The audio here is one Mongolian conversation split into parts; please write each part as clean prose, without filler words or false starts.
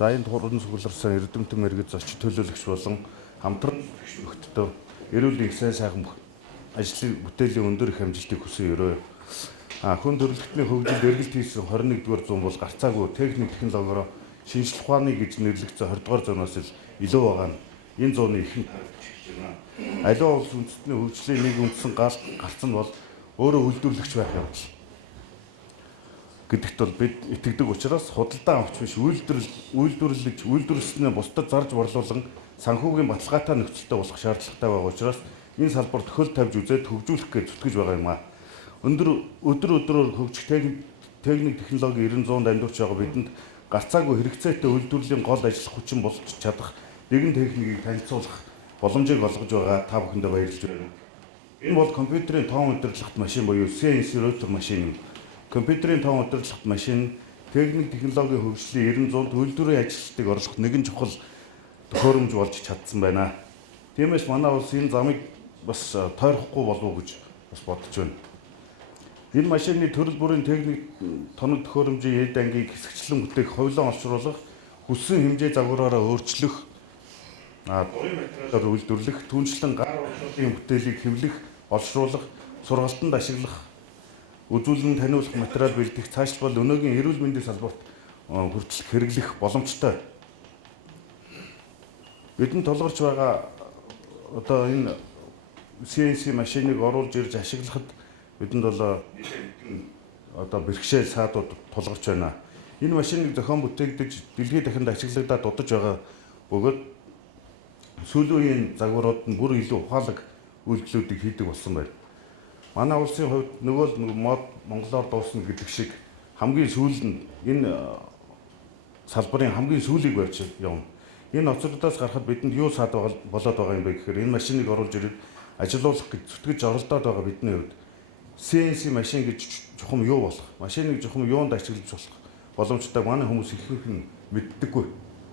За энэ хурдан цугларсан эрдэмтэн мэрэгд зочид төлөөлөгч болон хамтран нөхдөд эрүүл их сайхан ажлын бүтээлийн өндөр их амжилтыг хүсэн өрөө. Хүн төрөлхтний хөгжилд эргэлт хийсэн 21-р зуун бол гарцаагүй техник технологиороо шинжлэх ухааны гэж нэрлэгдсэн 20-р зуунаас л илүү байгаа нь энэ зууны ихэнх харагдчихж байна. Аливаа улс үндэстний хөгжлийн нэг үндсэн гарц нь бол өөрөө үйлдвэрлэгч байх явдал гэдэгт бол бид итгэдэг учраас худалдан авч биш үйлдвэрлэснээ бусдад зарж борлуулан санхүүгийн баталгаатай нөхцөлтэй болох шаардлагатай байгаа учраас энэ салбар төхөл тавьж үзээд хөгжүүлэх гэж зүтгэж байгаа юм аа. Өдөр өдрөөр хөгжих техник технологи 90-100 дамжуулж байгаа бидэнд гарцаагүй хэрэгцээтэй үйлдвэрлэлийн гол ажиллах хүчин болж чадах нэгэн техникийг танилцуулах боломжийг олгож байгаа та бүхэндээ баярлж байна. Энэ бол компьютерийн тоон удирдлагт машин буюу CNC ротор машин юм. Компьютерийн тоон удирдлагт машин техник технологийн хөгжлийн 90-100-д үйлдвэрийн ажилчдыг орлох нэгэн чухал төхөөрөмж болж чадсан байна. Тиймээс манай улс энэ замыг бас тойрохгүй болов уу гэж бас бодож байна. Энэ машины төрөл бүрийн техник тоног төхөөрөмжийн эд ангийг хэсэгчлэн бүтээх, хувилан олшруулах, хүссэн хэмжээ загвараараа өөрчлөх, дурын материалаар үйлдвэрлэх, түншлэн гар орчуулгын бүтээлийг хэвлэх, олшруулах, сургалтанд ашиглах, үзүүлэн таниулах материал бэлдэх, цаашлбал өнөөгийн эрүүл мэндийн салбарт хүртэл хэрэглэх боломжтой. Бидэнд тулгарч байгаа одоо энэ CNC машиныг оруулж ирж ашиглахад бидэнд бол одоо бэрхшээл саадууд тулгарч байна. Энэ машиныг зохион бүтээгдэж дэлхийд дахинд ашиглагдаад дудаж байгаа бөгөөд сүүлийн үеийн загварууд нь бүр илүү ухаалаг үйлдэлүүдийг хийдэг болсон байна. Манай улсын хувьд нөгөө мод Монголоор дуусна гэдэг шиг хамгийн сүүл нь энэ салбарын хамгийн сүүлийг барьж явна. Энэ оцогдоос гарахад бидэнд юу саад болоод байгаа юм бэ гэхээр энэ машиныг оруулж ирээд ажилуулах гэж зүтгэж оролдоод байгаа бидний хувьд CNC машин гэж чухам юу болох, машиныг чухам юунд ашиглаж болох боломжтой манай хүмүүс ихэнх нь мэддэггүй.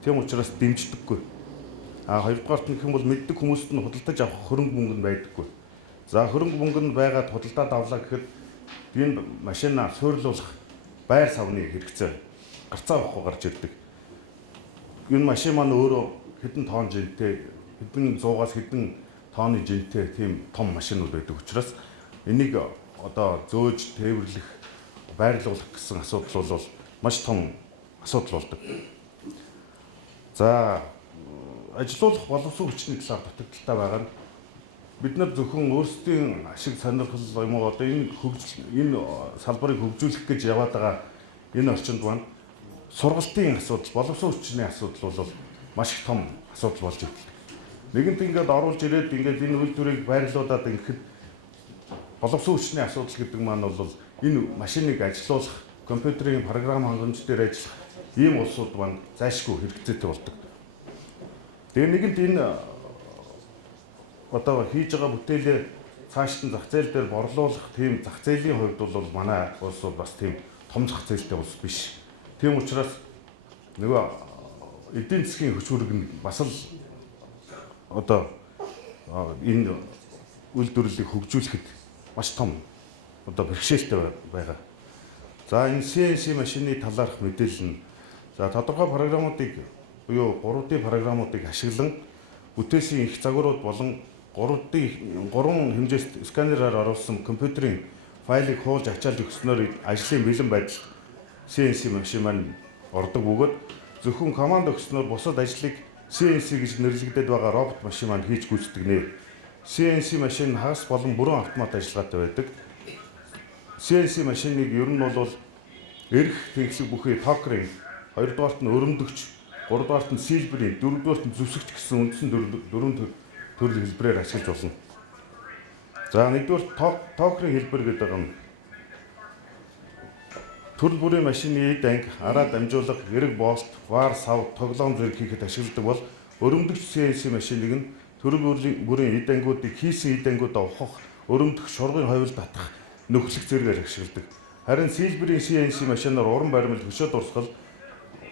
Тийм учраас дэмждэггүй. Хоёрдугаарт нь бол мэддэг хүмүүст нь худалдаж авах хөрөнгө мөнгө нь байдаггүй. За хөрөнгө мөнгө нь байгаад худалдаад авлаа гэхэд энэ машинаа суйрлуулах байр савны хэрэгцээ гарцаа авахгүй гарч ирдэг. Энэ машин маань өөрөө хэдэн тонн жинтэй, хэдэн 100-аас хэдэн тонны жинтэй тийм том машинууд байдаг учраас энийг одоо зөөж тээвэрлэх, байрлуулах гэсэн асуудал бол маш том асуудал болдог. За ажилуулах боловсон хүчний талаар дутагдaltaй байгаа нь бид нар зөвхөн өөрсдийн ашиг сонирхол юм уу одоо энэ салбарыг хөгжүүлэх гэж яваад байгаа энэ орчинд маань сургалтын асуудал, боловсон хүчний асуудал бол маш их том асуудал болж ирдэг. Нэгэнт ингээд оруулж ирээд ингээд энэ үйлдвэрийг байрлуулад ингээд боловсон хүчний асуудал гэдэг маань бол энэ машиныг ажилуулах, компьютерийн програм хангамж дээр ажиллах ийм улсууд маань зайлшгүй хэрэгцээтэй болдог. Тэгээ нэгэнт энэ одоо хийж байгаа бүтээлээ цааш нь зах зээл дээр борлуулах тийм зах зээлийн хувьд бол манай улс бас тийм том зах зээлтэй улс биш. Тийм учраас нөгөө эдийн засгийн хүч хөрөг нь бас л одоо энэ үйлдвэрлэлийг хөгжүүлэхэд маш том одоо бэрхшээлтэй байгаа. За энэ CNC машины талаарх мэдээлэл нь за тодорхой програмуудыг буюу 3D програмуудыг ашиглан бүтээсэн их загварууд болон 3 хэмжээст сканераар оруулсан компьютерийн файлыг хуулж ачаалж өгснөөр ажлын бэлэн байдал CNC машин маань ордог бөгөөд зөвхөн команд өгснөөр бусад ажлыг CNC гэж нэрлэгдээд байгаа робот машин маань хийж гүйцэтгэнэ. CNC машин хагас болон бүрэн автомат ажиллагаатай байдаг. CNC машиныг ер нь бол эрх тэнхлэг бүхий токрын, хоёрдугаарт нь өрөмдөгч, гуравдугаарт нь сэлбэрийн, дөрөвдүгээрт нь зүсэгч гэсэн үндсэн дөрвөн төрөл хэлбэрээр ашиглаж болно. За нэгдүгээр токрын хэлбэр гэдэг нь төрөл бүрийн машины эд анги, араа дамжуулга, эрэг болт, ваар, сав, тоглоом зэрэг хийхэд ашигладаг бол өрөмдөгч CNC машиныг нь төрөл бүрийн эд ангиудыг хийсэн эд ангиудаа ухах, өрөмдөх, шургын ховлд татах, нөхлөх зэргээр ашигладаг. Харин сэлбэрийн CNC машинаар уран баримл, хөшөө дурсгал,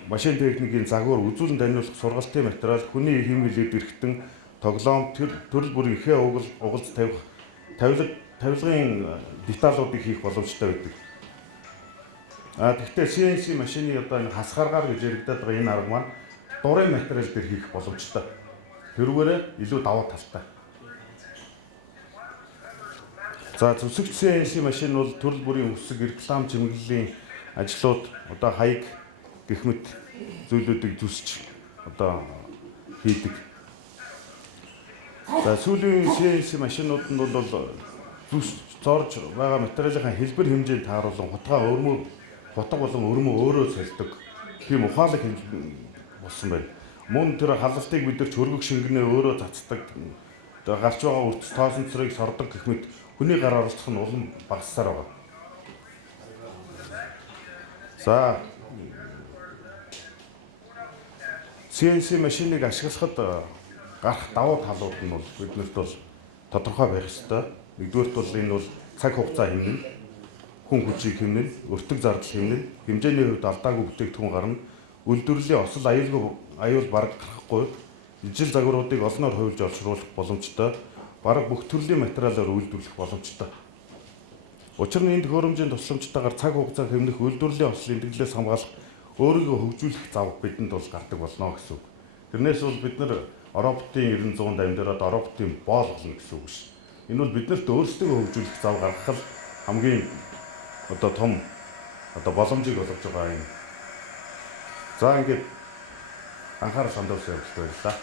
машин техникийн загвар, үзүүлэн таниулах, сургалтын материал, хүний хэм хилээд эрхтэн, тоглоом, төрөл бүрийн ихээ угалж тавих, тавилгын деталуудыг хийх боломжтой байдаг. Гэхдээ CNC машины одоо энэ хасгаргаар гэж яригдаад байгаа энэ арга маань дурын материал дээр хийх боломжтой. Тэрүүгээр илүү даваа талтай. За зүсэгч CNC машин бол төрөл бүрийн үсэг, реклам, чимэглэлийн ажлууд одоо хаяг гэх мэт зүйлүүдийг зүсч одоо хийдэг. За сүүлийн CNC машинууд нь бол зүс зорж байгаа материалын хэлбэр хэмжээнд тааруулан хутга болон өрмөө өөрөө сольдог. Тийм ухаалаг болсон байна. Мөн тэр халалтыг бид нар хөргөг шингэнээ өөрөө цацдаг. Гарч байгаа үрдэс тоосон цэрийг сордог гэх мэт хүний гар оролцох нь улам багассаар байгаа. За CNC машиныг ашиглахад гарах давуу талууд нь бол биднэрт бол тодорхой байх ёстой. Нэгдүгээрт бол энэ бол цаг хугацаа хэмнэн, хүн хүчийг хэмнэн, өртөг зардал хэмнэн, хэмжээний хувьд алдаагүй бүтээгдэхүүн гарна, үйлдвэрлэлийн осол аюул бараг гарахгүй, ижил загваруудыг олноор хувилж олшруулах боломжтой, бараг бүх төрлийн материалаар үйлдвэрлэх боломжтой. Учир нь энэ төхөөрөмжийн тусламжтайгаар цаг хугацаа хэмнэх, үйлдвэрлэлийн осол эндэгдлээс хамгаалах, өөрийгөө хөгжүүлэх зав бидэнд бол гардаг болно гэсэн үг. Тэрнээс бол бид нар роботын 900 дамжираад роботын боол болно гэсэн үг ш. Энэ бол биднэрт өөрсдөө хөгжүүлэх зав гаргах хамгийн одоо том одоо боломжийг олгож байгаа юм. За ингээд анхаарал хандуулсан явдал байлаа.